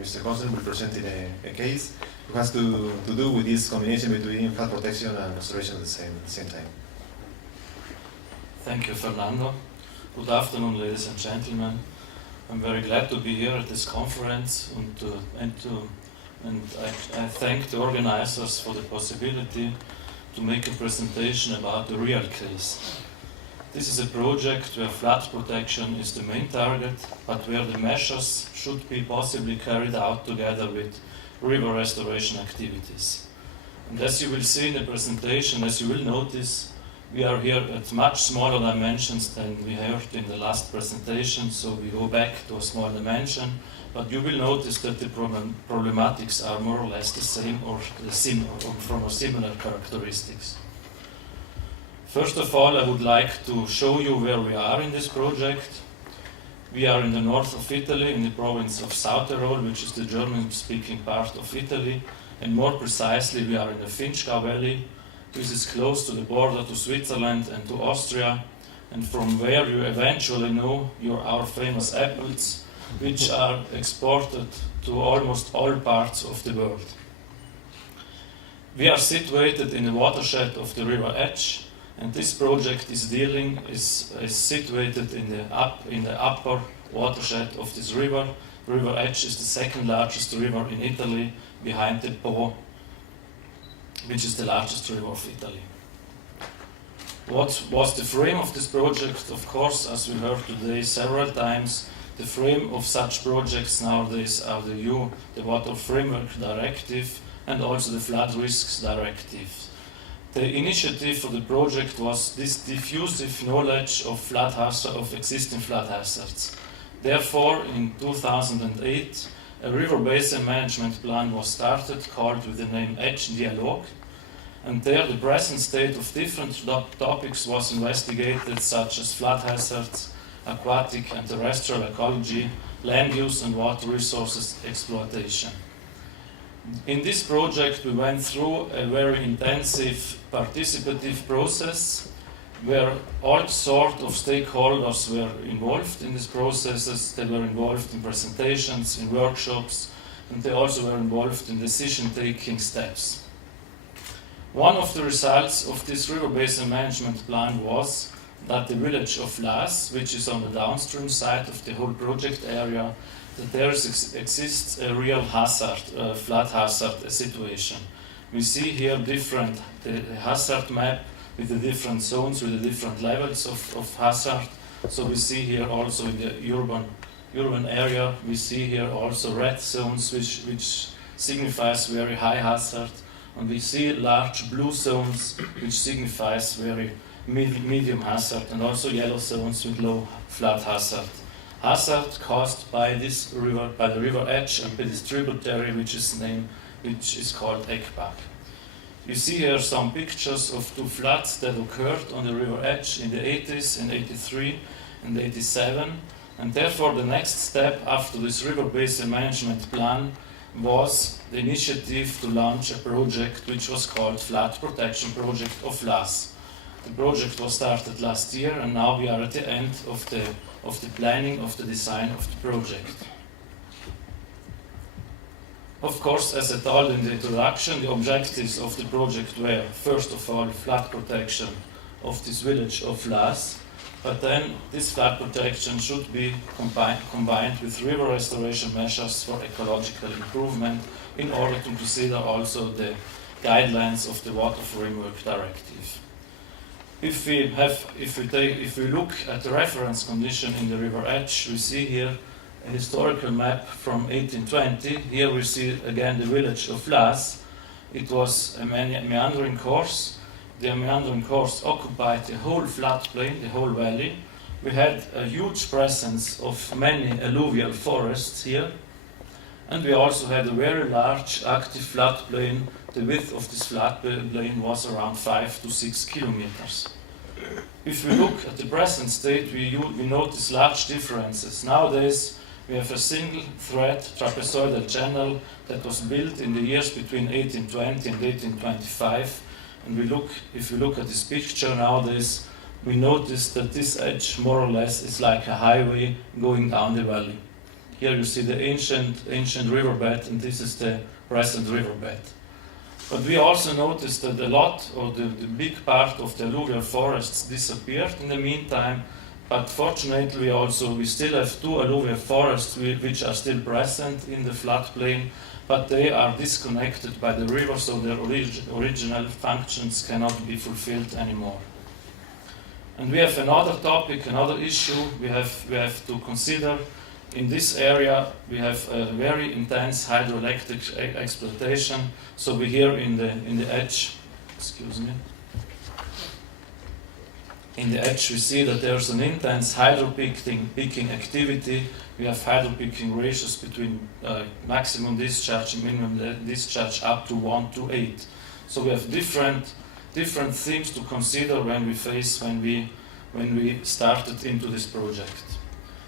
Mr. Gostner will present in a case who has to do with this combination between flood protection and restoration at the same time. Thank you, Fernando. Good afternoon, ladies and gentlemen. I'm very glad to be here at this conference and I thank the organizers for the possibility to make a presentation about the real case. This is a project where flood protection is the main target, but where the measures should be possibly carried out together with river restoration activities. And as you will see in the presentation, as you will notice, we are here at much smaller dimensions than we heard in the last presentation, so we go back to a small dimension, but you will notice that the problematics are more or less the same or from similar characteristics. First of all, I would like to show you where we are in this project. We are in the north of Italy, in the province of South Tyrol, which is the German-speaking part of Italy, and more precisely, we are in the Vinschgau Valley. This is close to the border to Switzerland and to Austria, and from where you eventually know our famous apples, which are exported to almost all parts of the world. We are situated in the watershed of the River Etsch, and this project is situated in the upper watershed of this river. River Etsch is the second largest river in Italy, behind the Po, which is the largest river of Italy. What was the frame of this project? Of course, as we heard today several times, the frame of such projects nowadays are the Water Framework Directive and also the Flood Risks Directive. The initiative for the project was this diffusive knowledge of existing flood hazards. Therefore, in 2008, a river basin management plan was started, called with the name Etsch Dialogue, and there the present state of different topics was investigated, such as flood hazards, aquatic and terrestrial ecology, land use and water resources exploitation. In this project we went through a very intensive participative process where all sorts of stakeholders were involved in these processes. They were involved in presentations, in workshops, and they also were involved in decision-taking steps. One of the results of this river basin management plan was that the village of Las, which is on the downstream side of the whole project area, that there exists a real hazard, flood hazard situation. We see here the hazard map with the different zones, with the different levels of hazard. So we see here also in the urban area, we see here also red zones, which signifies very high hazard. And we see large blue zones, which signifies very medium hazard, and also yellow zones with low flood hazard. Hazard caused by this river, by the River Etsch and by this tributary, which is called Eckbach. You see here some pictures of two floods that occurred on the River Etsch in the 80s, in 83 and 87, and therefore the next step after this river basin management plan was the initiative to launch a project which was called Flood Protection Project of Las. The project was started last year, and now we are at the end of the planning, of the design of the project. Of course, as I told in the introduction, the objectives of the project were, first of all, flood protection of this village of Las, but then this flood protection should be combined with river restoration measures for ecological improvement in order to consider also the guidelines of the Water Framework Directive. If we look at the reference condition in the River Etsch, we see here a historical map from 1820. Here we see again the village of Las. It was a meandering course. The meandering course occupied the whole floodplain, the whole valley. We had a huge presence of many alluvial forests here, and we also had a very large active floodplain. The width of this floodplain was around 5 to 6 kilometers. If we look at the present state, we notice large differences. Nowadays, we have a single thread trapezoidal channel that was built in the years between 1820 and 1825. And if we look at this picture nowadays, we notice that this edge more or less is like a highway going down the valley. Here you see the ancient riverbed, and this is the present riverbed. But we also noticed that a lot, or the big part of the alluvial forests disappeared in the meantime. But fortunately, we still have 2 alluvial forests which are still present in the floodplain, but they are disconnected by the river, so their original functions cannot be fulfilled anymore. And we have another topic, another issue we have to consider. In this area, we have a very intense hydroelectric exploitation. So we here in the edge, in the edge we see that there's an intense hydro-peaking activity. We have hydro-peaking ratios between maximum discharge and minimum discharge up to 1:8. So we have different things to consider when we started into this project.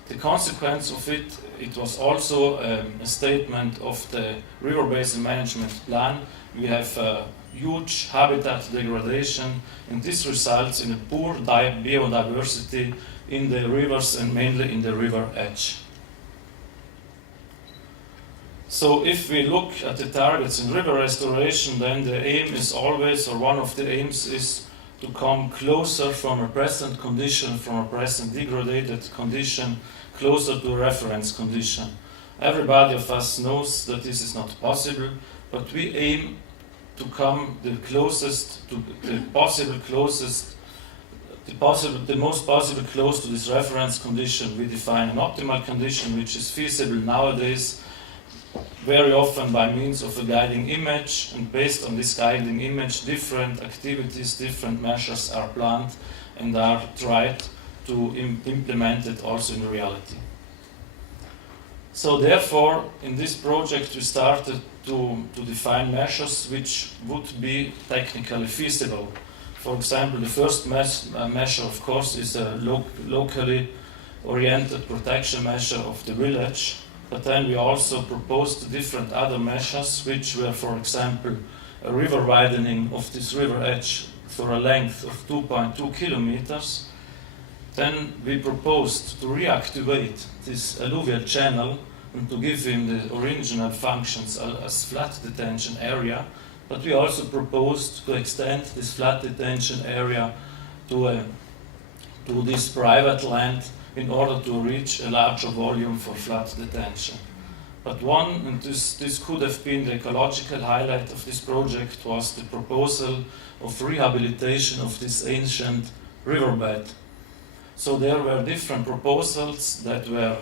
The consequence of it was also a statement of the river basin management plan. We have huge habitat degradation, and this results in a poor biodiversity in the rivers and mainly in the river edge. So if we look at the targets in river restoration, then the aim is always, or one of the aims is to come closer from a present condition, from a present degraded condition, closer to a reference condition. Everybody of us knows that this is not possible, but we aim to come the most possible close to this reference condition. We define an optimal condition which is feasible nowadays, very often by means of a guiding image, and based on this guiding image, different activities, different measures are planned and are tried to implement it also in reality. So therefore, in this project we started to define measures which would be technically feasible. For example, the first measure, of course, is a locally oriented protection measure of the village. But then we also proposed different other measures, which were, for example, a river widening of this river edge for a length of 2.2 kilometers. Then we proposed to reactivate this alluvial channel and to give him the original functions as flood detention area. But we also proposed to extend this flood detention area to this private land in order to reach a larger volume for flood detention. But this could have been the ecological highlight of this project, was the proposal of rehabilitation of this ancient riverbed. So there were different proposals that were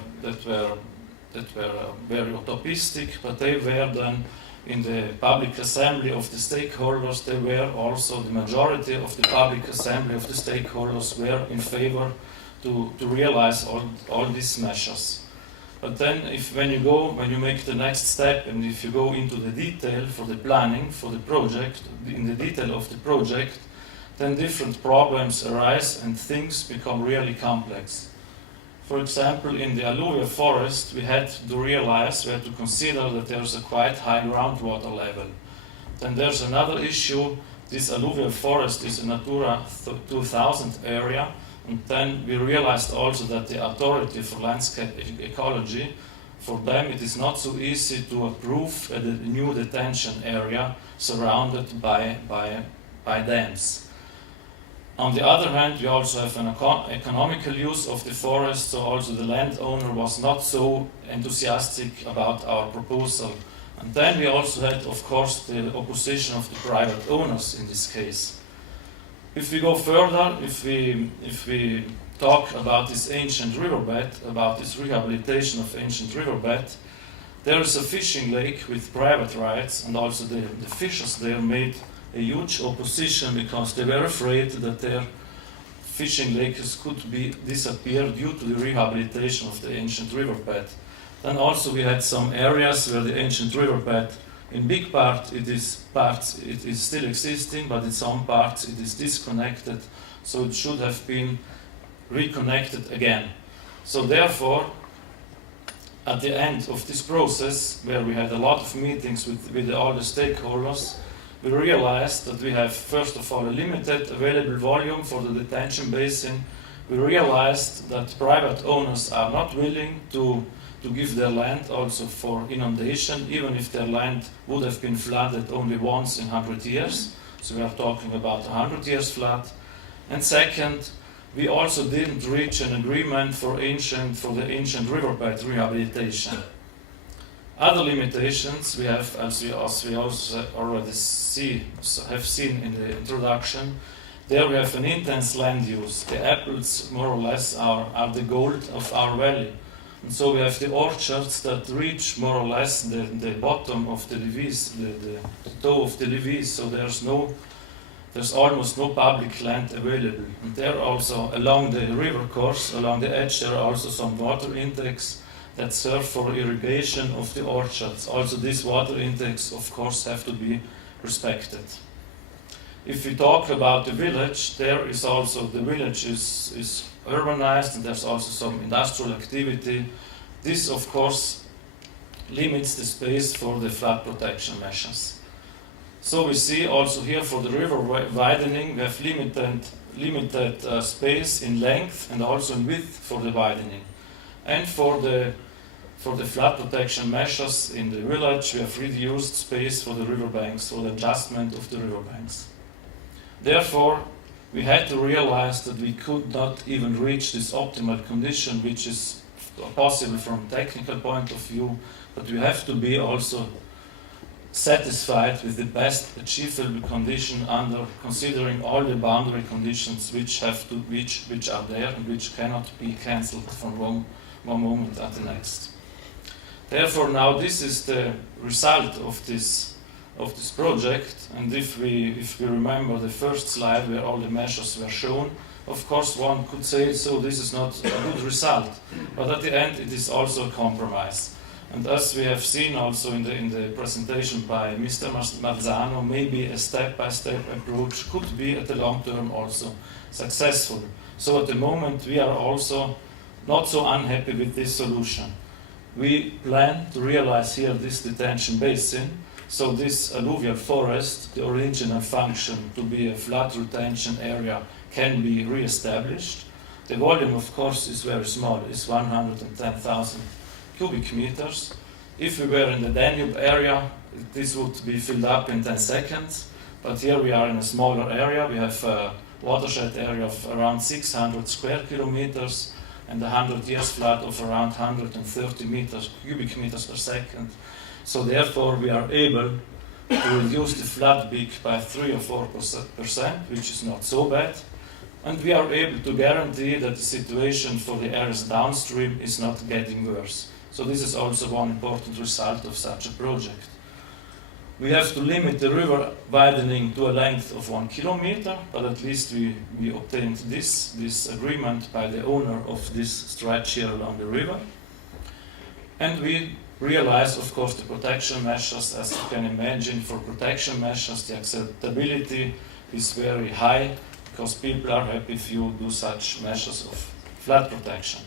very utopistic, but they were then in the public assembly of the stakeholders. They were also, the majority of the public assembly of the stakeholders were in favor to realize all these measures. But then when you make the next step, and if you go into the detail for the planning for the project, in the detail of the project, then different problems arise and things become really complex. For example, in the alluvial forest, we had to consider that there's a quite high groundwater level. Then there's another issue. This alluvial forest is a Natura 2000 area. And then we realized also that the Authority for Landscape Ecology, for them it is not so easy to approve a new detention area surrounded by dams. On the other hand, we also have an economical use of the forest, so also the landowner was not so enthusiastic about our proposal. And then we also had, of course, the opposition of the private owners in this case. If we go further, if we talk about this ancient riverbed, about this rehabilitation of ancient riverbed, there is a fishing lake with private rights, and also the fishers there made a huge opposition because they were afraid that their fishing lakes could disappear due to the rehabilitation of the ancient riverbed. Then also we had some areas where the ancient riverbed, in big parts it is still existing, but in some parts it is disconnected, so it should have been reconnected again. So therefore, at the end of this process, where we had a lot of meetings with all the stakeholders, we realized that we have, first of all, a limited available volume for the detention basin. We realized that private owners are not willing to to give their land also for inundation, even if their land would have been flooded only once in 100 years. So we are talking about 100 years flood. And second, we also didn't reach an agreement for the ancient riverbed rehabilitation. Other limitations we have, as we also already have seen in the introduction, there we have an intense land use. The apples, more or less, are the gold of our valley. And so we have the orchards that reach more or less the bottom of the levees, the toe of the levees, so there's almost no public land available. And there also, along the river course, along the edge, there are also some water intakes that serve for irrigation of the orchards. Also these water intakes, of course, have to be respected. If we talk about the village, there is also, the village is urbanized and there's also some industrial activity. This, of course, limits the space for the flood protection measures. So we see also here for the river widening, we have limited space in length and also in width for the widening. And for the flood protection measures in the village, we have reduced space for the riverbanks, for the adjustment of the riverbanks. Therefore, we had to realize that we could not even reach this optimal condition, which is possible from a technical point of view, but we have to be also satisfied with the best achievable condition under considering all the boundary conditions which are there and which cannot be cancelled from one moment at the next. Therefore, now this is the result of this project, and if we remember the first slide where all the measures were shown, of course one could say, so this is not a good result, but at the end it is also a compromise. And as we have seen also in the presentation by Mr. Marzano, maybe a step-by-step approach could be at the long term also successful. So at the moment we are also not so unhappy with this solution. We plan to realize here this detention basin, so this alluvial forest, the original function to be a flood retention area, can be re-established. The volume, of course, is very small, it's 110,000 cubic meters. If we were in the Danube area, this would be filled up in 10 seconds, but here we are in a smaller area. We have a watershed area of around 600 square kilometers and a 100 years flood of around 130 cubic meters per second. So therefore we are able to reduce the flood peak by 3 or 4%, which is not so bad. And we are able to guarantee that the situation for the areas downstream is not getting worse. So this is also one important result of such a project. We have to limit the river widening to a length of 1 kilometer, but at least we obtained this agreement by the owner of this stretch here along the river. And we realize, of course, the protection measures. As you can imagine, for protection measures, the acceptability is very high because people are happy if you do such measures of flood protection.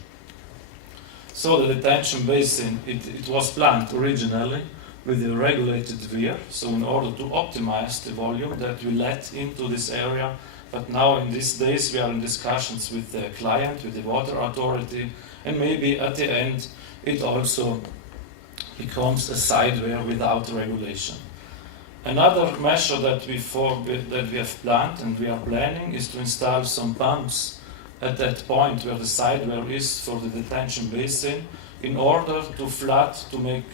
So the detention basin, it was planned originally with a regulated weir, so in order to optimize the volume that we let into this area. But now in these days we are in discussions with the client, with the water authority, and maybe at the end it also becomes a side weir without regulation. Another measure that we have planned and we are planning is to install some pumps at that point where the side weir is for the detention basin, in order to make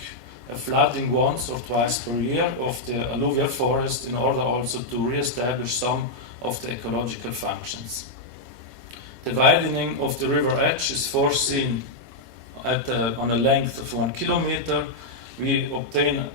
a flooding once or twice per year of the alluvial forest, in order also to re-establish some of the ecological functions. The widening of the river edge is foreseen on a length of 1 kilometer. We obtain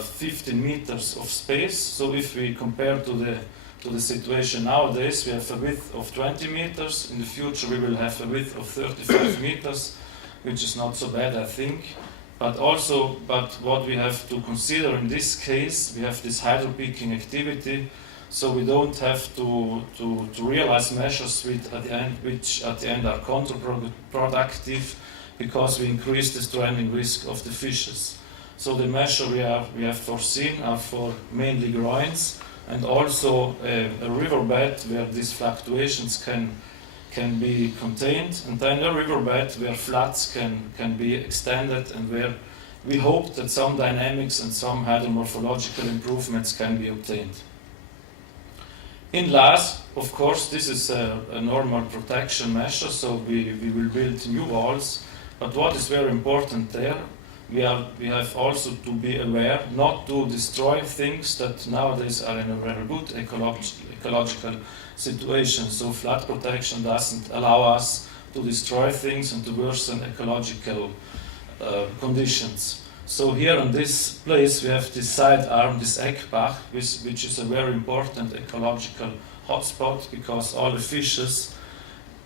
15 meters of space, so if we compare to the situation nowadays, we have a width of 20 meters. In the future we will have a width of 35 meters, which is not so bad, I think. But what we have to consider in this case, we have this hydropeaking activity, so we don't have to realize measures which at the end are counterproductive, because we increase the stranding risk of the fishes. So the measure we have foreseen are for mainly groins, and also a riverbed where these fluctuations can can be contained, and then a riverbed where floods can be extended, and where we hope that some dynamics and some hydromorphological improvements can be obtained. In Lars, of course, this is a normal protection measure, so we will build new walls, but what is very important there, we have also to be aware not to destroy things that nowadays are in a very good ecological situation. So flood protection doesn't allow us to destroy things and to worsen ecological conditions. So here in this place we have this side arm, this Eckbach, which is a very important ecological hotspot because all the fishes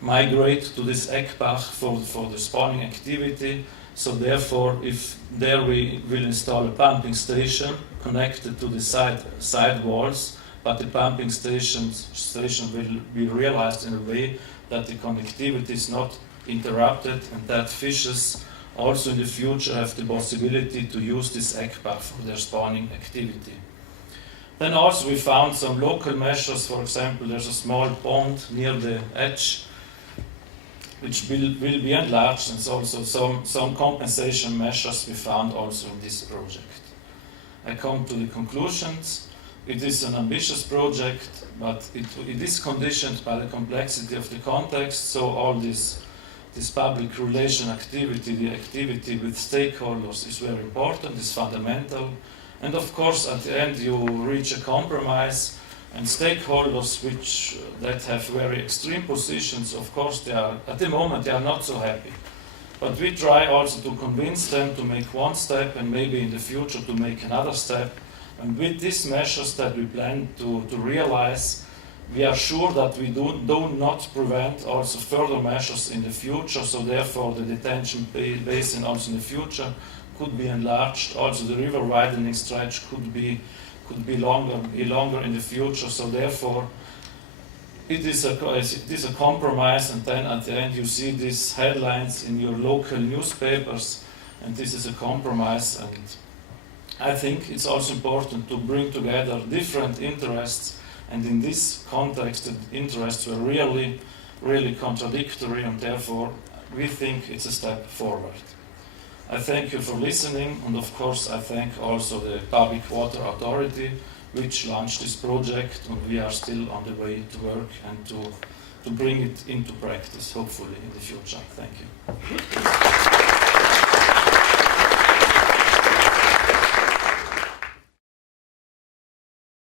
migrate to this Eckbach for the spawning activity. So therefore, if there we will install a pumping station connected to the side walls, but the pumping station will be realized in a way that the connectivity is not interrupted and that fishes also in the future have the possibility to use this Eckbach for their spawning activity. Then also we found some local measures. For example, there's a small pond near the edge which will be enlarged, and also some compensation measures we found also in this project. I come to the conclusions. It is an ambitious project, but it is conditioned by the complexity of the context, so all this public relation activity, the activity with stakeholders is very important, is fundamental, and of course at the end you reach a compromise. And stakeholders that have very extreme positions, of course, at the moment they are not so happy. But we try also to convince them to make one step and maybe in the future to make another step. And with these measures that we plan to realize, we are sure that we do not prevent also further measures in the future. So therefore the detention basin also in the future could be enlarged. Also the river widening stretch could be longer in the future. So therefore, it is a compromise. And then at the end, you see these headlines in your local newspapers, and this is a compromise. And I think it's also important to bring together different interests. And in this context, the interests were really contradictory, and therefore, we think it's a step forward. I thank you for listening, and of course I thank also the Public Water Authority which launched this project, and we are still on the way to work and to bring it into practice, hopefully in the future. Thank you.